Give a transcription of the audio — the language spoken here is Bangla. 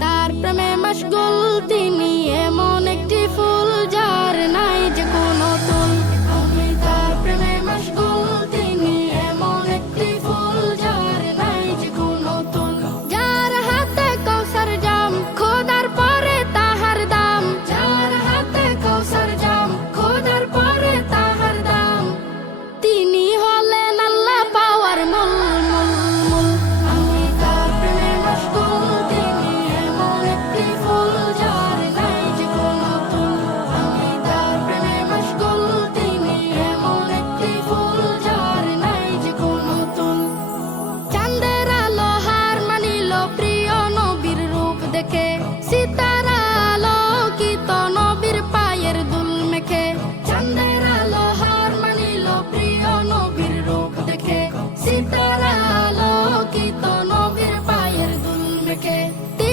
তার প্রেমে মশগুল দিন get this.